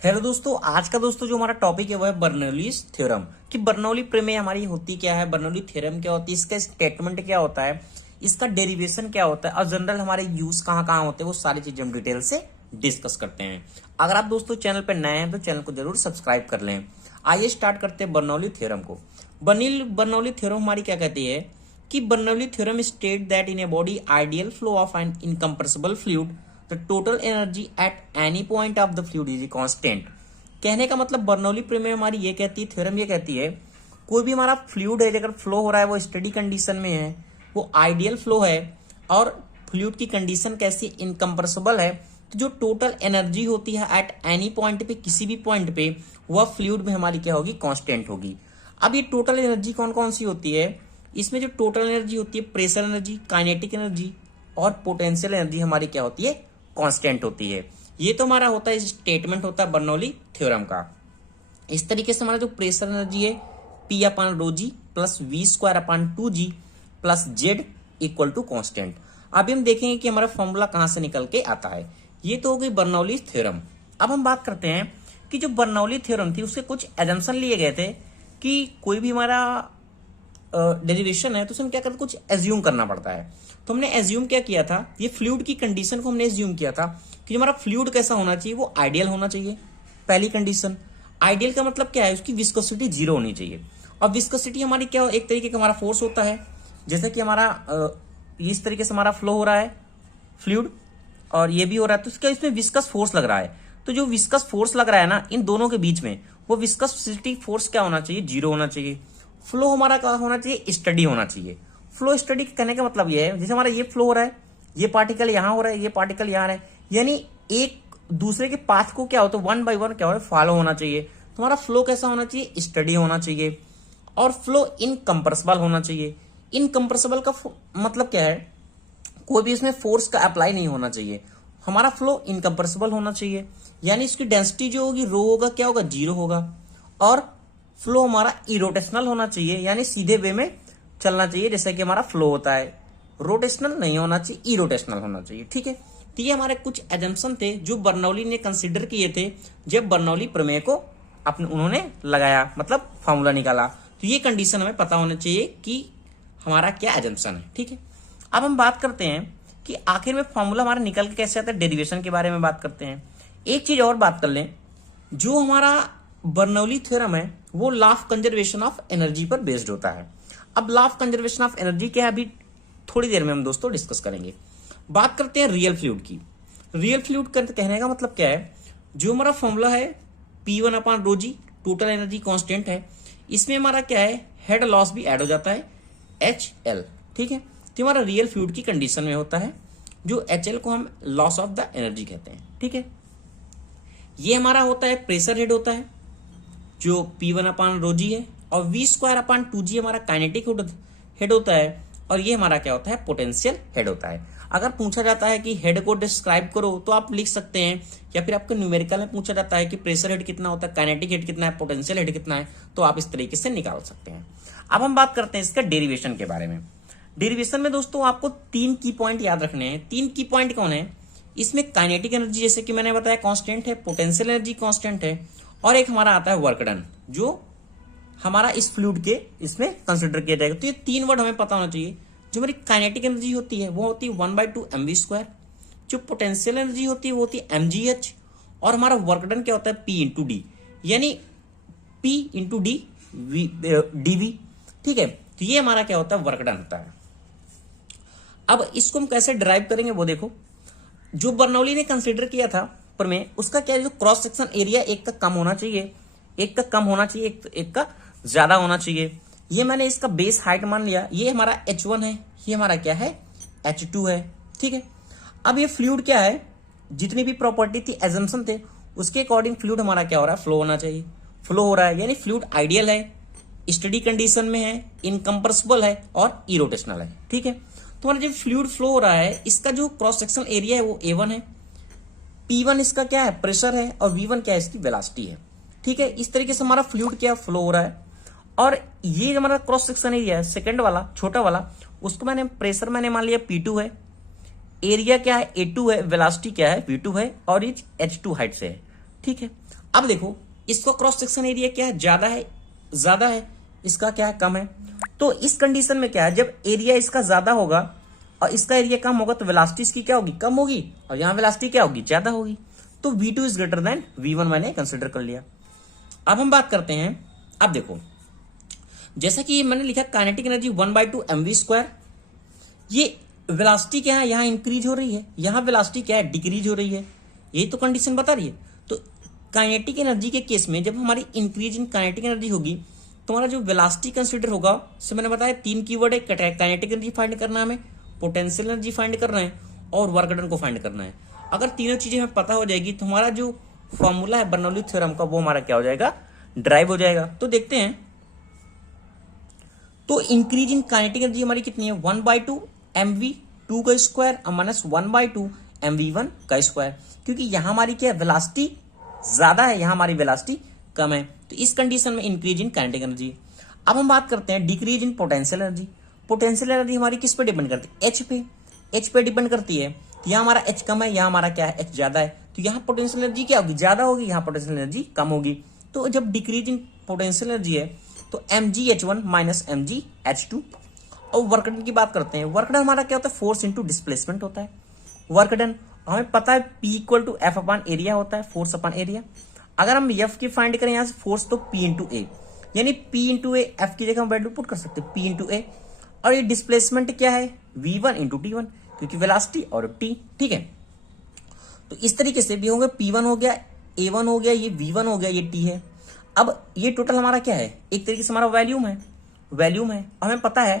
Hello दोस्तों, आज का दोस्तों जो हमारा टॉपिक है वो है बर्नौलीज थ्योरम। कि बर्नौली प्रमेय हमारी होती क्या है, बर्नौली थ्योरम क्या होती है, इसका स्टेटमेंट क्या होता है, इसका डेरिवेशन क्या होता है और जनरल हमारे यूज कहाँ कहाँ होते हैं, वो सारी चीजें हम डिटेल से डिस्कस करते हैं। अगर आप दोस्तों चैनल पर नए हैं तो चैनल को जरूर सब्सक्राइब कर लें। आइए स्टार्ट करते हैं बर्नौली थ्योरम को। बर्नौली थ्योरम हमारी क्या कहती है कि Bernoulli theorem state that in a body ideal flow of an incompressible fluid the total energy at any point of the fluid is constant. कहने का मतलब बर्नौली प्रमेय हमारी ये कहती है, थ्योरम ये कहती है, कोई भी हमारा फ्लूइड है अगर फ्लो हो रहा है वो स्टडी कंडीशन में है, वो आइडियल फ्लो है और फ्लूइड की कंडीशन कैसी, इनकम्प्रेसिबल है, तो जो टोटल एनर्जी होती है एट एनी पॉइंट पे, किसी भी पॉइंट पे, वह फ्लूइड में हमारी क्या होगी, कांस्टेंट होगी। अब ये टोटल एनर्जी कौन कौन सी होती है, इसमें जो टोटल एनर्जी होती है, प्रेशर एनर्जी, काइनेटिक एनर्जी और पोटेंशियल एनर्जी हमारी क्या होती है, कांस्टेंट होती है। ये तो हमारा होता है स्टेटमेंट होता है बर्नौली थ्योरम का। इस तरीके से हमारा जो प्रेशर एनर्जी है P upon rho g plus v square upon 2g plus z equal to constant. अभी हम देखेंगे कि हमारा फॉर्मूला कहां से निकल के आता है। ये तो हो गई बर्नौली थ्योरम। अब हम बात करते हैं कि जो बर्नौली थ्योरम थी उससे कुछ एजम्पशन लिए गए थे कि कोई भी हमारा डेरिवेशन है तो उसमें क्या करते, कुछ एज्यूम करना पड़ता है। तो हमने एज्यूम क्या किया था, ये फ्लूइड की कंडीशन को हमने एज्यूम किया था कि हमारा फ्लूइड कैसा होना चाहिए, वो आइडियल होना चाहिए। पहली कंडीशन, आइडियल का मतलब क्या है, उसकी विस्कोसिटी जीरो होनी चाहिए। और विस्कोसिटी हमारी क्या, एक तरीके का हमारा फोर्स होता है। जैसे कि हमारा इस तरीके से हमारा फ्लो हो रहा है फ्लूइड और ये भी हो रहा है, तो इसका इसमें विस्कस फोर्स लग रहा है। तो जो विस्कस फोर्स लग रहा है ना इन दोनों के बीच में, वो विस्कोसिटी फोर्स क्या होना चाहिए, जीरो होना चाहिए। फ्लो हमारा क्या होना चाहिए, स्टडी होना चाहिए। फ्लो स्टडी कहने का मतलब ये है, जैसे हमारा ये फ्लो हो रहा है, ये पार्टिकल यहां हो रहा है, ये पार्टिकल यहां है, यानी एक दूसरे के पाथ को क्या होता है, वन बाय वन क्या हो फॉलो होना चाहिए। तो हमारा फ्लो कैसा होना चाहिए, स्टडी होना चाहिए। और फ्लो इनकम्प्रेसिबल होना चाहिए। इनकम्प्रेसिबल का मतलब क्या है, कोई भी इसमें फोर्स का अप्लाई नहीं होना चाहिए। हमारा फ्लो इनकम्प्रेसिबल होना चाहिए, यानी इसकी डेंसिटी जो होगी रो होगा, क्या होगा, जीरो होगा। और फ्लो हमारा इरोटेशनल होना चाहिए, यानी सीधे वे में चलना चाहिए, जैसे कि हमारा फ्लो होता है। रोटेशनल नहीं होना चाहिए, इरोटेशनल होना चाहिए। ठीक है, तो ये हमारे कुछ एजम्पशन थे जो बर्नौली ने कंसिडर किए थे जब बर्नौली प्रमेय को उन्होंने लगाया, मतलब फॉर्मूला निकाला। तो ये कंडीशन हमें पता होना चाहिए कि हमारा क्या एजम्पशन है। ठीक है, अब हम बात करते हैं कि आखिर में फॉर्मूला हमारा निकल के कैसे आता है, डेरिवेशन के बारे में बात करते हैं। एक चीज और बात कर लें, जो हमारा बर्नौली थ्योरम है वो law of conservation of energy पर बेस्ड होता है। अब law of conservation of energy क्या है, अभी थोड़ी देर में हम दोस्तों डिस्कस करेंगे। बात करते हैं रियल फ्लूइड की। रियल फ्लूइड का कहने का मतलब क्या है, जो हमारा फॉर्मूला है P1 अपान रो जी, टोटल एनर्जी कांस्टेंट है, इसमें हमारा क्या है, हेड लॉस भी ऐड हो जाता है HL। ठीक है, तो हमारा रियल फ्लूइड की कंडीशन में होता है, जो HL को हम लॉस ऑफ द एनर्जी कहते हैं। ठीक है, ये हमारा होता है प्रेशर हेड होता है जो P1 अपान रो जी है, और V स्क्वायर अपान 2g हमारा काइनेटिक हेड होता है, और ये हमारा क्या होता है, पोटेंशियल हेड होता है। अगर पूछा जाता है कि हेड को डिस्क्राइब करो तो आप लिख सकते हैं, या फिर आपको न्यूमेरिकल में पूछा जाता है कि प्रेशर हेड कितना होता है, काइनेटिक हेड कितना है, पोटेंशियल हेड कितना है, तो आप इस तरीके से निकाल सकते हैं। अब हम बात करते हैं इसका डेरिवेशन के बारे में। डेरिवेशन में दोस्तों आपको 3 की पॉइंट याद रखने हैं। 3 की पॉइंट कौन है, इसमें काइनेटिक एनर्जी जैसे कि मैंने बताया कांस्टेंट है, पोटेंशियल एनर्जी कांस्टेंट है, और एक हमारा आता है वर्क डन, जो हमारा इस फ्लूइड के इसमें कंसिडर किया जाएगा। तो ये 3 वर्ड हमें पता होना चाहिए। जो हमारी काइनेटिक एनर्जी होती है वो होती है 1/2 mv स्क्वायर, जो पोटेंशियल एनर्जी होती है वो होती है mgh, और हमारा वर्क डन क्या होता है P इंटू डी, यानी P इंटू डी dv। ठीक है, तो ये हमारा क्या होता है, वर्क डन होता है। अब इसको हम कैसे ड्राइव करेंगे वो देखो। जो बर्नौली ने कंसिडर किया था प्रमेय, उसका क्या है, जो क्रॉस सेक्शन एरिया एक का कम होना चाहिए, एक का कम होना चाहिए, एक का ज्यादा होना चाहिए। ये मैंने इसका बेस हाइट मान लिया, ये हमारा H1 है, ये हमारा क्या है, H2 है। ठीक है, अब ये फ्लूइड क्या है, जितनी भी प्रॉपर्टी थी, एजम्पशन थे, उसके अकॉर्डिंग फ्लूइड हमारा क्या हो रहा है, फ्लो होना चाहिए। फ्लो हो रहा है, यानी फ्लूइड आइडियल है, स्टडी कंडीशन में है, इनकम्प्रेसिबल है और इरोटेशनल है। ठीक है, तो हमारा जब फ्लूइड फ्लो हो रहा है, इसका जो क्रॉस सेक्शन एरिया है वो A1 है, P1 इसका क्या है, प्रेशर है, और V1 क्या है, इसकी वेलोसिटी है। ठीक है, इस तरीके से हमारा फ्लूइड क्या फ्लो हो रहा है। और ये हमारा क्रॉस सेक्शन एरिया है, सेकंड वाला छोटा वाला, उसको मैंने प्रेशर मैंने मान लिया P2 है, एरिया क्या है A2 है, वेलोसिटी क्या है V2 है, और ये H2 हाइट से है। ठीक है, अब देखो इसका क्रॉस सेक्शन एरिया क्या है, ज्यादा है, इसका क्या है, कम है। तो इस कंडीशन में क्या है, जब एरिया इसका ज्यादा होगा और इसका एरिया कम होगा तो वेलोसिटी इसकी क्या होगी, कम होगी, और यहां वेलोसिटी क्या होगी, ज्यादा होगी। तो V2 is greater than V1 मैंने कंसिडर कर लिया। अब हम बात करते हैं, अब देखो जैसा कि मैंने लिखा काइनेटिक एनर्जी 1/2 mv², ये वेलोसिटी क्या है, यहां इंक्रीज हो रही है, यहां वेलोसिटी क्या है, डिक्रीज हो रही है, यही तो कंडीशन बता रही है। तो काइनेटिक एनर्जी के केस में जब हमारी इंक्रीज इन काइनेटिक एनर्जी होगी तो हमारा जो वेलोसिटी कंसीडर होगा, उससे मैंने बताया 3 कीवर्ड है, काइनेटिक एनर्जी फाइंड करना है, हमें पोटेंशियल एनर्जी फाइंड करना है और वर्क डन को फाइंड करना है। अगर तीनों चीजें हमें पता हो जाएगी तो हमारा जो फॉर्मूला है बर्नौली थ्योरम का, वो हमारा क्या हो जाएगा, ड्राइव हो जाएगा। तो देखते हैं, तो इंक्रीज इन काइनेटिक एनर्जी हमारी कितनी है, 1/2 mv2 का स्क्वायर माइनस 1/2 mv1 का स्क्वायर, क्योंकि यहां हमारी क्या है, वेलोसिटी ज्यादा है, यहां हमारी वेलोसिटी कम है। तो इस कंडीशन में इंक्रीज इन काइनेटिक एनर्जी। अब हम बात करते हैं decrease in potential energy. Potential energy हमारी किस पे डिपेंड करती है, एच पे डिपेंड करती है। तो यहाँ हमारा एच कम है, यहाँ हमारा क्या है, एच ज्यादा है, तो यहाँ पोटेंशियल एनर्जी क्या होगी, ज्यादा होगी, यहाँ पोटेंशियल एनर्जी कम होगी। तो जब डिक्रीज इन पोटेंशियल एनर्जी है तो mgh1 माइनस mgh2। और वर्क डन की बात करते हैं, वर्क डन हमारा क्या होता है, फोर्स इंटू डिस्प्लेसमेंट होता है। वर्क डन हमें पता है P equal to F upon area होता है, फोर्स अपॉन एरिया। अगर हम एफ की फाइंड करें यहाँ से फोर्स, तो P इंटू ए, यानी P इंटू ए, एफ की जगह हम वैल्यू पुट कर सकते हैं P इंटू ए। और ये डिस्प्लेसमेंट क्या है, V1 इंटू T1, क्योंकि वेलोसिटी और T, ठीक है। तो इस तरीके से भी होंगे, P1 हो गया, A1 हो गया, ये V1 हो गया, ये T है। अब ये टोटल हमारा क्या है, एक तरीके से हमारा वॉल्यूम है। हमें पता है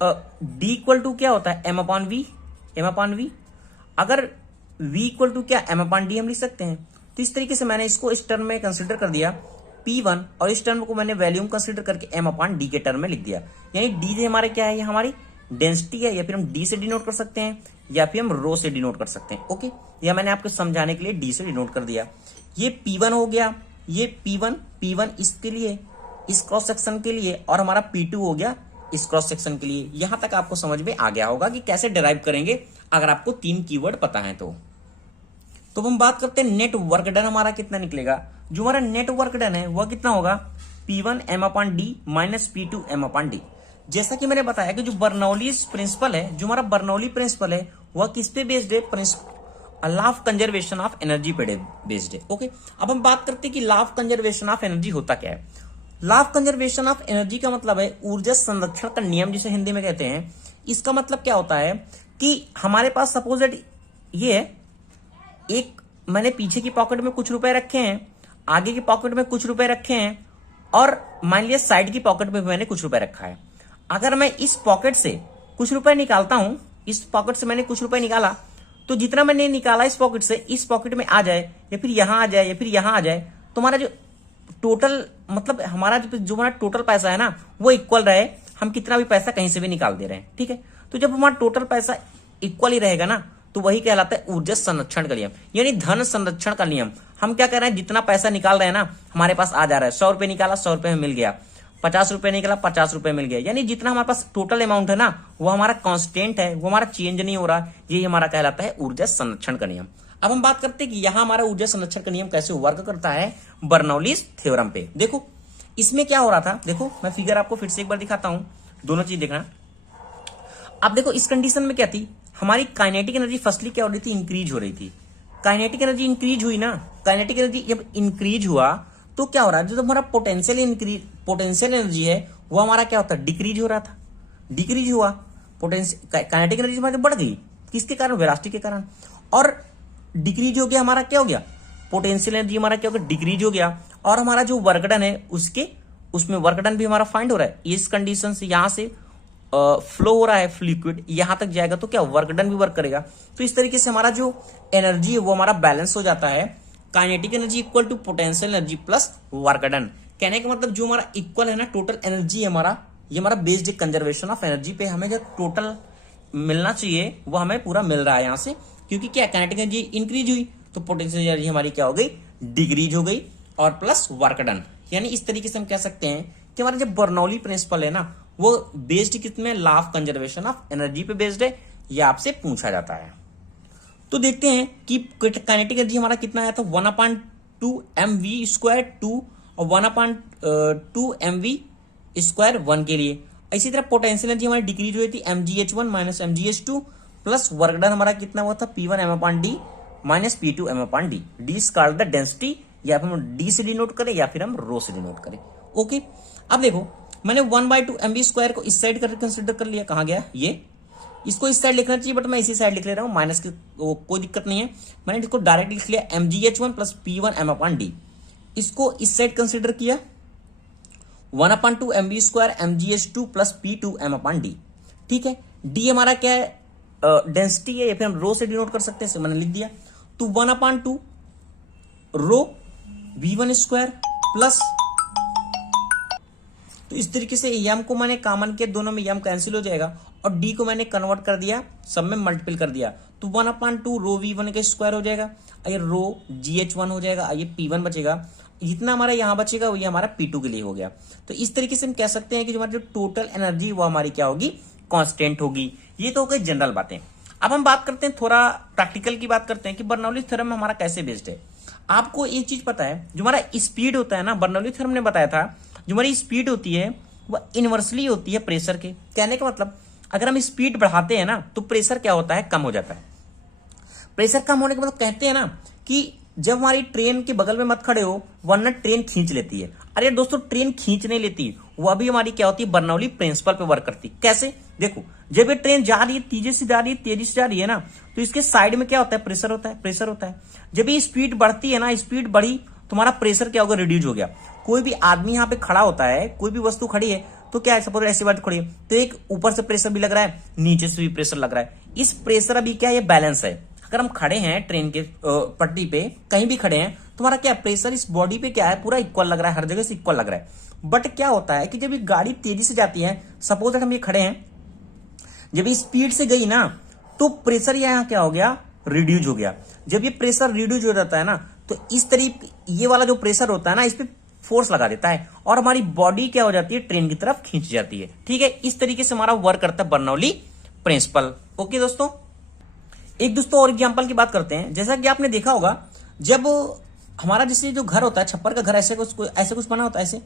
D इक्वल टू क्या होता है, m अपॉन वी। अगर V इक्वल टू क्या, m अपॉन डी हम लिख सकते हैं। तो इस तरीके से मैंने इसको इस टर्म में कंसिडर कर दिया P1, और इस टर्म को मैंने वॉल्यूम कंसिडर करके m अपॉन डी के टर्म में लिख दिया। यानी डी से हमारे क्या है, ये हमारी डेंसिटी है, या फिर हम डी से डिनोट कर सकते हैं, या फिर हम रो से डिनोट कर सकते हैं। ओके, या मैंने आपको समझाने के लिए डी से डिनोट कर दिया। ये P1 हो गया, ये P1 इसके लिए, इस क्रॉस सेक्शन के लिए, और हमारा P2 हो गया इस क्रॉस सेक्शन के लिए। यहां तक आपको समझ में आ गया होगा कि कैसे डिराइव करेंगे अगर आपको 3 कीवर्ड पता है तो। हम बात करते हैं नेट वर्क डन हमारा कितना निकलेगा। जो हमारा नेट वर्क डन है वह कितना होगा, P1 m upon D minus P2 m upon D. जैसा कि मैंने बताया कि जो बर्नौली प्रिंसिपल है, जो हमारा बर्नौली प्रिंसिपल है, वह किस पे बेस्ड है, law of conservation of energy पे बेस्ड है। ओके, अब हम बात करते हैं कि law of conservation of energy होता क्या है। Law of conservation of energy का मतलब है ऊर्जा संरक्षण का नियम, जिसे हिंदी में कहते हैं। इसका मतलब क्या होता है कि हमारे पास सपोज दैट ये है, एक मैंने पीछे की पॉकेट में कुछ रुपए रखे हैं, आगे की पॉकेट में कुछ रुपए रखे हैं, और मान लिया साइड की पॉकेट में मैंने कुछ रुपए रखा है। अगर मैं इस पॉकेट से कुछ रुपए निकालता हूं, इस पॉकेट से मैंने कुछ रुपए निकाला, तो जितना मैंने निकाला इस पॉकेट से, इस पॉकेट में आ जाए, या फिर यहां आ जाए, या फिर यहां आ जाए, तो हमारा जो टोटल मतलब हमारा जो हमारा टोटल पैसा है ना, वो इक्वल रहे, हम कितना भी पैसा कहीं से भी निकाल दे रहे हैं, ठीक है। तो जब हमारा टोटल पैसा इक्वल ही रहेगा ना, तो वही कहलाता है ऊर्जा संरक्षण का नियम, यानी धन संरक्षण का नियम। हम क्या कर रहे हैं, जितना पैसा निकाल रहे हैं ना, हमारे पास आ जा रहा है। 100 रुपए निकाला, 100 रुपए में मिल गया, 50 रुपए निकला, 50 रुपए मिल गया, यानी जितना हमारे पास टोटल अमाउंट है ना, वो हमारा कांस्टेंट है, वो हमारा चेंज नहीं हो रहा। यही हमारा कहलाता है ऊर्जा संरक्षण का नियम। अब हम बात करते हैं कि यहां हमारा ऊर्जा संरक्षण का नियम कैसे वर्क करता है बर्नौलीज थ्योरम पे। देखो इसमें क्या हो रहा था, देखो मैं फिगर आपको फिर से एक बार दिखाता हूं, दोनों चीज देखना। अब देखो इस कंडीशन में क्या थी, हमारी काइनेटिक एनर्जी फर्स्टली क्या हो रही थी, इंक्रीज हो रही थी। काइनेटिक एनर्जी इंक्रीज हुई ना, काइनेटिक एनर्जी जब इंक्रीज हुआ तो क्या हो रहा है, जो हमारा पोटेंशियल एनर्जी है वो हमारा क्या होता है, डिक्रीज हो रहा था, डिक्रीज हुआ। काइनेटिक एनर्जी हमारी बढ़ गई, किसके कारण, वेलोसिटी के कारण। और डिक्रीज हो गया, हमारा क्या हो गया, पोटेंशियल एनर्जी हमारा क्या हो गया, डिक्रीज हो गया। और हमारा जो वर्क डन है उसमें वर्क डन भी हमारा फाइंड हो रहा है। इस कंडीशन से यहां से फ्लो हो रहा है लिक्विड, यहां तक जाएगा तो क्या वर्क डन भी वर्क करेगा। तो इस तरीके से हमारा जो एनर्जी है वो हमारा बैलेंस हो जाता है। Kinetic energy equal to potential energy plus work done. कहने का मतलब जो हमारा इक्वल है ना, टोटल एनर्जी हमारा, ये हमारा बेस्ड है कंजर्वेशन ऑफ एनर्जी पे। हमें जो टोटल मिलना चाहिए वो हमें पूरा मिल रहा है यहाँ से, क्योंकि क्या काइनेटिक एनर्जी इंक्रीज हुई तो पोटेंशियल एनर्जी हमारी क्या हो गई, डिक्रीज हो गई, और प्लस वर्क डन। यानी इस तरीके से हम कह सकते हैं कि हमारा जो बर्नौली प्रिंसिपल है ना, वो बेस्ड कितने, law of conservation of energy पे बेस्ड है। ये आपसे पूछा जाता है। तो देखते हैं कि काइनेटिक एनर्जी हमारा कितना आया था, 2mv² 2 और 1/2mv² 1 के लिए। इसी तरह पोटेंशियल एनर्जी हमारी डिक्रीज हुई थी mgh1 minus mgh2 plus work done हमारा कितना हुआ था P1 m/d minus P2 m/d। D is called the density, या फिर हम डी से डिनोट करें या फिर हम रो से डिनोट करें। ओके, अब देखो मैंने 1/2mv² को इस साइड कर कंसिडर कर लिया, कहाँ गया ये, इसको इस साइड लिखना चाहिए बट मैं इसी साइड लिख ले रहा हूँ, माइनस की कोई दिक्कत नहीं है। मैंने इसको डायरेक्ट लिख लिया mgh1 प्लस P1 m/d। इसको इस साइड कंसिडर किया 1/2mv² mgh2 plus P2 m/d। ठीक है, डी हमारा क्या है, डेंसिटी है, या फिर हम रो से डिनोट कर सकते हैं, मैंने लिख दिया। तो 1/2 रो v1² प्लस, तो इस तरीके से यम को मैंने कॉमन किया, दोनों में यम कैंसिल हो जाएगा, और डी को मैंने कन्वर्ट कर दिया, सब में मल्टीपल कर दिया, तो 1/2 रो v1 का स्क्वायर हो जाएगा, ये रो gh1 हो जाएगा, ये P1 बचेगा, जितना हमारा यहां बचेगा वही हमारा P2 के लिए हो गया। तो इस तरीके से हम कह सकते हैं कि जो हमारी जो टोटल एनर्जी वो हमारी क्या होगी, कांस्टेंट होगी। ये तो हो गई जनरल बातें। अब हम बात करते हैं थोड़ा प्रैक्टिकल की, बात करते हैं कि बर्नौली थ्योरम में हमारा कैसे बेस्ड है। आपको एक चीज पता है, जो हमारा स्पीड होता है ना, बर्नौली थ्योरम ने बताया था जो हमारी स्पीड होती है वह इनवर्सली होती है प्रेशर के। कहने का मतलब अगर हम स्पीड बढ़ाते हैं ना तो प्रेशर क्या होता है, कम हो जाता है। प्रेशर कम होने के मतलब कहते हैं ना कि जब हमारी ट्रेन के बगल में मत खड़े हो वरना ट्रेन खींच लेती है। अरे दोस्तों, ट्रेन खींच नहीं लेती, वह भी हमारी क्या होती है, बर्नौली प्रिंसिपल पे वर्क करती। कैसे, देखो जब ये ट्रेन जा रही है, तेजी से जा रही है, तेजी से जा रही है ना, तो इसके साइड में क्या होता है, प्रेशर होता है, प्रेशर होता है। जब ये स्पीड बढ़ती है ना, स्पीड बढ़ी, तुम्हारा प्रेशर क्या होगा, रिड्यूस हो गया। कोई भी आदमी यहाँ पे खड़ा होता है, कोई भी वस्तु खड़ी है, तो क्या है, सपोज ऐसी बात खड़ी है, तो एक ऊपर से प्रेशर भी लग रहा है, नीचे से भी प्रेशर लग रहा है। इस प्रेशर अभी क्या, ये बैलेंस है। अगर हम खड़े हैं ट्रेन के पटरी पे, कहीं भी खड़े हैं, तुम्हारा क्या प्रेशर इस बॉडी पे क्या है, पूरा इक्वल लग रहा है, हर जगह से इक्वल लग रहा है। बट क्या होता है कि जब ये गाड़ी तेजी से जाती है, सपोज हम ये खड़े हैं, जब ये स्पीड से गई ना, तो प्रेशर यहाँ क्या हो गया, रिड्यूज हो गया। जब ये प्रेशर रिड्यूज हो जाता है ना, तो इस तरीके ये वाला जो प्रेशर होता है ना, इस पे फोर्स लगा देता है और हमारी बॉडी क्या हो जाती है, ट्रेन की तरफ खींच जाती है। ठीक है, इस तरीके से हमारा वर्क करता है बर्नौली प्रिंसिपल। ओके दोस्तों, एक दोस्तों और एग्जांपल की बात करते हैं। जैसा कि आपने देखा होगा, जब हमारा जैसे जो घर होता है, छप्पर का घर, ऐसे कुछ बना होता है ऐसे,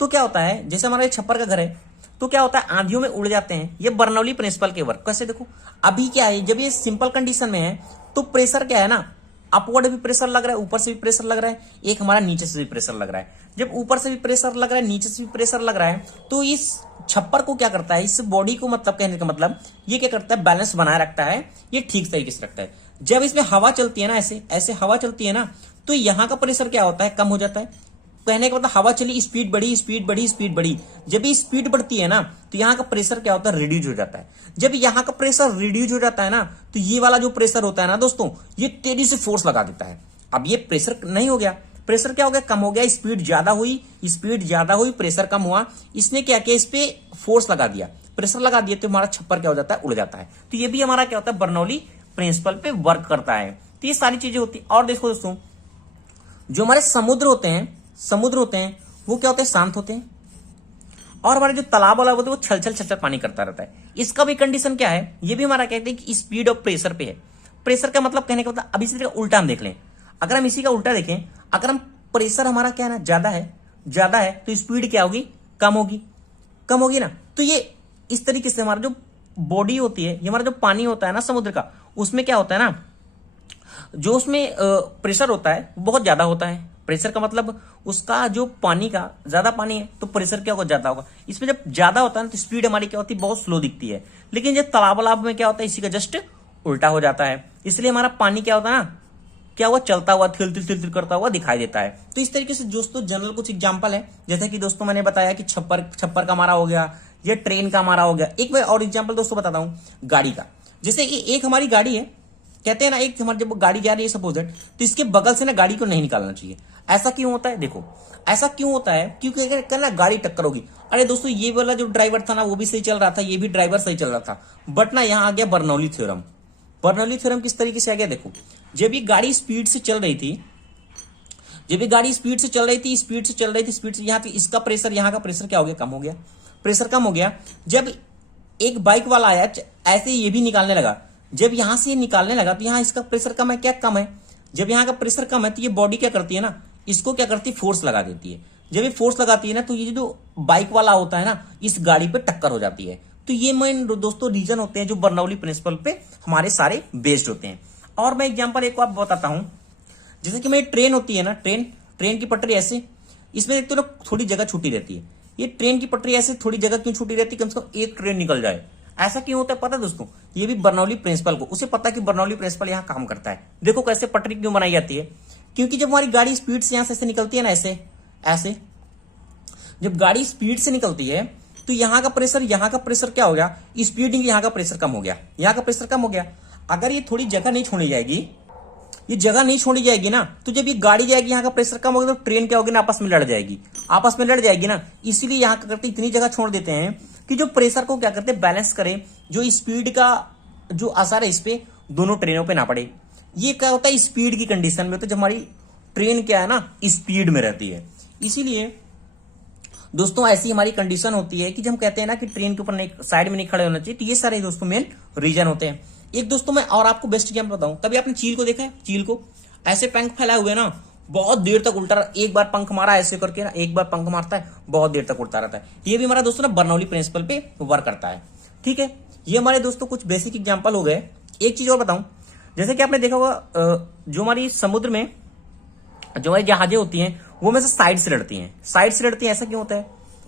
तो क्या होता है, जैसे हमारा छप्पर का घर है, तो क्या होता है, आंधियों में उड़ जाते हैं। ये बर्नौली प्रिंसिपल के वर्क कैसे, देखो अभी क्या है, जब ये सिंपल कंडीशन में है तो प्रेशर क्या है ना, अपवर्ड भी प्रेशर लग रहा है, ऊपर से भी प्रेशर लग रहा है, एक हमारा नीचे से भी प्रेशर लग रहा है। जब ऊपर से भी प्रेशर लग रहा है, नीचे से भी प्रेशर लग रहा है, तो इस छप्पर को क्या करता है, इस बॉडी को, मतलब कहने का मतलब ये क्या करता है, बैलेंस बनाए रखता है, ये ठीक तरीके से रखता है। जब इसमें हवा चलती है ना, ऐसे ऐसे हवा चलती है ना, तो यहाँ का प्रेशर क्या होता है, कम हो जाता है। कहने का मतलब हवा चली, स्पीड बढ़ी, स्पीड बढ़ी, स्पीड बढ़ी, जब ये स्पीड बढ़ती है ना, तो यहाँ का प्रेशर क्या होता है, रिड्यूज हो जाता है। जब यहाँ का प्रेशर रिड्यूज हो जाता है ना, तो ये वाला जो प्रेशर होता है ना दोस्तों, ये तेजी से फोर्स लगा देता है। अब ये प्रेशर नहीं हो गया, प्रेशर क्या हो गया, कम हो गया, स्पीड ज्यादा हुई, प्रेशर कम हुआ, इसने क्या किया, इस पे फोर्स लगा दिया, प्रेशर लगा दिया, तो हमारा छप्पर क्या हो जाता है, उड़ जाता है। तो ये भी हमारा क्या होता है, बर्नौली प्रिंसिपल पे वर्क करता है। तो ये सारी चीजें होती है। और देखो दोस्तों, जो हमारे समुद्र होते हैं वो क्या होते हैं, शांत होते हैं, और हमारे जो तालाब वाला होते हैं वो छल छल पानी करता रहता है। इसका भी कंडीशन क्या है, ये भी हमारा कहते हैं कि स्पीड ऑफ प्रेशर पे है। प्रेशर का मतलब कहने का मतलब, अब इसी का उल्टा हम देख लें, अगर हम इसी का उल्टा देखें, अगर हम प्रेशर हमारा क्या है ना, ज्यादा है, तो स्पीड क्या होगी, कम होगी ना। तो ये इस तरीके से हमारा जो बॉडी होती है, ये हमारा जो पानी होता है ना समुद्र का, उसमें क्या होता है ना, जो उसमें प्रेशर होता है वो बहुत ज्यादा होता है। प्रेशर का मतलब उसका जो पानी का ज्यादा पानी है तो प्रेशर क्या होगा, ज्यादा होगा। इसमें जब ज्यादा होता है तो स्पीड हमारी क्या होती है, बहुत स्लो दिखती है। लेकिन जब तालाब में क्या होता है, इसी का जस्ट उल्टा हो जाता है। इसलिए हमारा पानी क्या होता है ना, क्या हुआ, चलता हुआ थिल तिल करता हुआ दिखाई देता है। तो इस तरीके से दोस्तों जनरल कुछ एग्जांपल है, जैसे कि दोस्तों मैंने बताया कि छप्पर का हमारा हो गया, ये ट्रेन का हमारा हो गया। एक मैं और एग्जांपल दोस्तों बताता हूँ गाड़ी का। जैसे एक हमारी गाड़ी है, कहते हैं ना, एक हमारी जब गाड़ी जा रही है सपोज दैट, तो इसके बगल से ना गाड़ी को नहीं निकालना चाहिए। ऐसा क्यों होता है, देखो ऐसा क्यों होता है, क्योंकि अगर ना गाड़ी टक्कर होगी। अरे दोस्तों, ये वाला जो ड्राइवर था ना वो भी सही चल रहा था, ये भी ड्राइवर सही चल रहा था, बट ना यहाँ आ गया बर्नौली थ्योरम। बर्नौली थ्योरम किस तरीके से आ गया, देखो जब ये गाड़ी स्पीड से चल रही थी, स्पीड से यहाँ पे इसका प्रेशर, यहाँ का प्रेशर क्या हो गया, कम हो गया, प्रेशर कम हो गया। जब एक बाइक वाला आया, ऐसे ये भी निकालने लगा, जब यहां से निकालने लगा तो यहाँ इसका प्रेशर कम है, क्या कम है। जब यहाँ का प्रेशर कम है तो ये बॉडी क्या करती है ना, इसको क्या करती है, फोर्स लगा देती है। जब ये फोर्स लगाती है ना, तो ये जो बाइक वाला होता है ना, इस गाड़ी पे टक्कर हो जाती है। तो ये मेन दोस्तों रीजन होते हैं जो बर्नौली प्रिंसिपल पे हमारे सारे बेस्ड होते हैं। और मैं एग्जांपल एक आपको बताता हूं, जैसे कि मेरी ट्रेन होती है ना, ट्रेन की पटरी ऐसे, इसमें एक तो थोड़ी जगह छूटी रहती है। ये ट्रेन की पटरी ऐसे थोड़ी जगह क्यों छूटी रहती है, कम से कम एक ट्रेन निकल जाए, ऐसा क्यों होता है पता है दोस्तों? ये भी बर्नौली प्रिंसिपल को, उसे पता है कि बर्नौली प्रिंसिपल यहाँ काम करता है। देखो कैसे पटरी क्यों बनाई जाती है, क्योंकि जब हमारी गाड़ी स्पीड से यहां से ऐसे निकलती है ना, ऐसे ऐसे जब गाड़ी स्पीड से निकलती है तो यहाँ का प्रेशर क्या हो गया, स्पीड यहाँ का प्रेशर कम हो गया, यहाँ का प्रेशर कम हो गया। अगर ये थोड़ी जगह नहीं छोड़ी जाएगी, ये जगह नहीं छोड़ी जाएगी ना, तो जब ये गाड़ी जाएगी यहाँ का प्रेशर कम होगा, तो ट्रेन क्या होगी ना, आपस में लड़ जाएगी ना। इसीलिए यहाँ क्या करते, इतनी जगह छोड़ देते हैं कि जो प्रेशर को क्या करते, बैलेंस करें, जो स्पीड का जो असर है इस पे दोनों ट्रेनों पे ना पड़े। ये क्या होता है, स्पीड की कंडीशन में, तो जब हमारी ट्रेन क्या है ना, स्पीड में रहती है। इसीलिए दोस्तों ऐसी हमारी कंडीशन होती है कि जब हम कहते हैं ना कि ट्रेन के ऊपर नहीं, साइड में नहीं खड़े होना चाहिए। तो ये सारे दोस्तों मेन रीजन होते हैं। एक दोस्तों मैं और आपको बेस्ट एग्जाम्पल बताऊं, कभी आपने चील को देखा है? चील को ऐसे पंख फैलाए हुए ना, बहुत देर तक उल्टा, एक बार पंख मारा ऐसे करके ना, एक बार पंख मारता है, बहुत देर तक उड़ता रहता है। ये भी हमारा दोस्तों ना बर्नौली प्रिंसिपल पे वर्क करता है। ठीक है, ये हमारे दोस्तों कुछ बेसिक एग्जाम्पल हो गए। एक चीज और बताऊं, जैसे कि आपने देखा होगा जो हमारी समुद्र में जो हमारी जहाजें होती हैं, वो में से साइड से लड़ती हैं। ऐसा क्यों होता है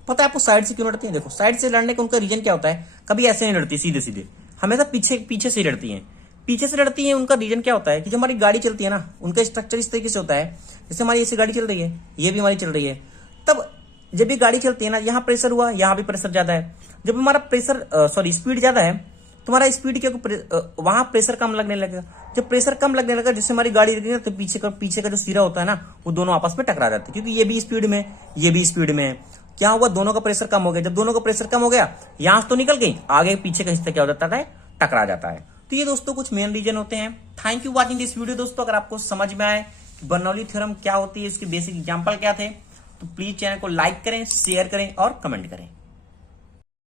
पता है आपको? साइड से क्यों लड़ती हैं? देखो, साइड से लड़ने का उनका रीजन क्या होता है, कभी ऐसे नहीं लड़ती सीधे, हमेशा पीछे से लड़ती हैं। उनका रीजन क्या होता है कि जब हमारी गाड़ी चलती है ना, उनका स्ट्रक्चर इस तरीके से होता है, जैसे हमारी ऐसी गाड़ी चल रही है, ये भी हमारी चल रही है, तब जब ये गाड़ी चलती है ना, यहाँ प्रेशर हुआ, यहाँ भी प्रेशर ज्यादा है। जब हमारा स्पीड ज्यादा है, तुम्हारा स्पीड क्या वहां प्रेशर कम लगने लगेगा। जब प्रेशर कम लगने लगा, जिससे हमारी गाड़ी रुकी ना, तो पीछे का जो सिरा होता है ना, वो दोनों आपस में टकरा जाते हैं, क्योंकि ये भी स्पीड में, ये भी स्पीड में। क्या हुआ, दोनों का प्रेशर कम हो गया। जब दोनों का प्रेशर कम हो गया, यहां से तो निकल गई, आगे पीछे का हिस्सा क्या हो जाता है, टकरा जाता है। तो ये दोस्तों कुछ मेन रीजन होते हैं। Thank you watching this video दोस्तों। अगर आपको समझ में आए बर्नौली थ्योरम क्या होती है, इसके बेसिक एग्जांपल क्या थे, तो प्लीज चैनल को लाइक करें, शेयर करें और कमेंट करें।